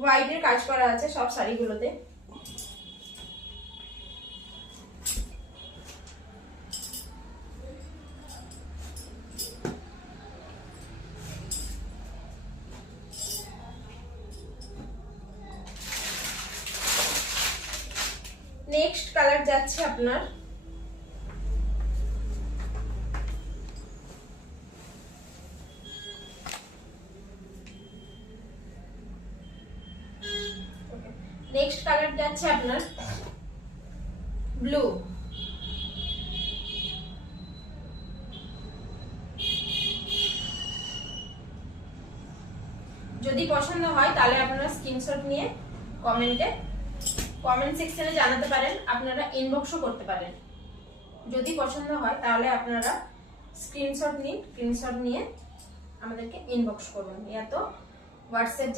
হোয়াইটের কাজ করা আছে সব শাড়িগুলোতে। নেক্সট কালার যাচ্ছে আপনার নেক্সট কালার যাচ্ছে আপনার ব্লু যদি পছন্দ হয় তাহলে আপনারা স্ক্রিনশট নিয়ে কমেন্টে কমেন্ট সেকশনে জানাতে পারেন, আপনারা ইনবক্সও করতে পারেন। যদি পছন্দ হয় তাহলে আপনারা স্ক্রিনশট নিন স্ক্রিনশট নিয়ে আমাদেরকে ইনবক্স করুন। ইয়া হোয়াটসঅ্যাপ